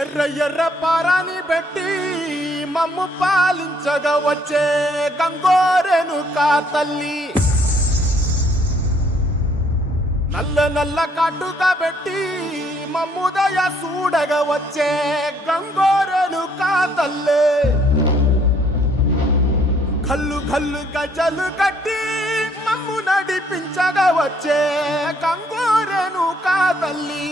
ఎర్ర ఎర్ర పారాని పెట్టి మమ్ము పాలించగా వచ్చే గంగోరెను కా తల్లి, నల్ల నల్ల కాటుగా పెట్టి మమ్ముదయ చూడగా వచ్చే గంగోరెను కా తల్లి, కల్లు కల్లు గజలు కట్టి మమ్ము నడిపించగా వచ్చే గంగోరెను కా తల్లి.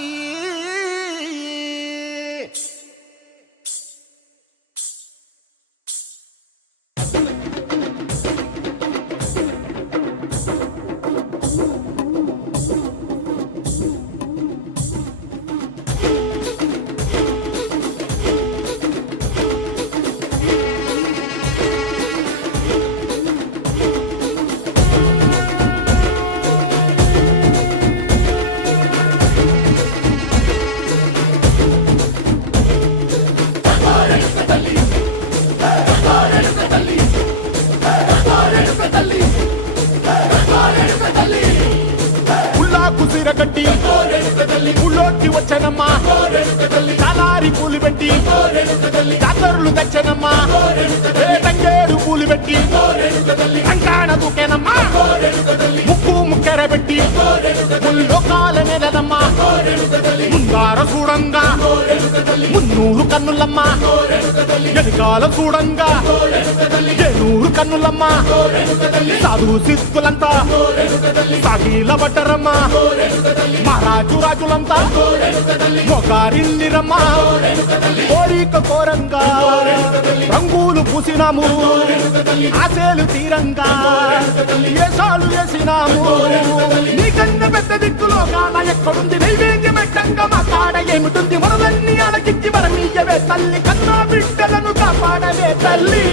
కట్టి పుల్లోకి వచ్చనమ్మా, చాలారి పూలు పెట్టి జాతరులు తెచ్చనమ్మా, తంగేడు పూలు పెట్టి కంకాణ దూకేనమ్మా, ముక్కు ముక్కెర పెట్టి ముల్లోకాల నెలనమ్మా, ముందార చూడంగా మున్నూరు కన్నులమ్మా, వెనకాల చూడంగా ఏనూరు కన్నులమ్మా, సాధు సిద్ధులంతా సాగిల పడ్డరమ్మా, మహారాజు రాజులంతా మొగారిల్లిరమ్మా, కోరిక కోరంగా రంగులు పూసినాము, ఆశలు తీరంగా ఏసాలు వేసినాము, నీకన్నా పెద్ద దిక్కులో కాన ఎక్కడుంది నైవేద్యం ఎట్టంగా మా కాడ ఏమిటుంది, మనలన్నీ అలకించి వరమీయవే తల్లి, కన్నా బిడ్డలను కాపాడవే తల్లి.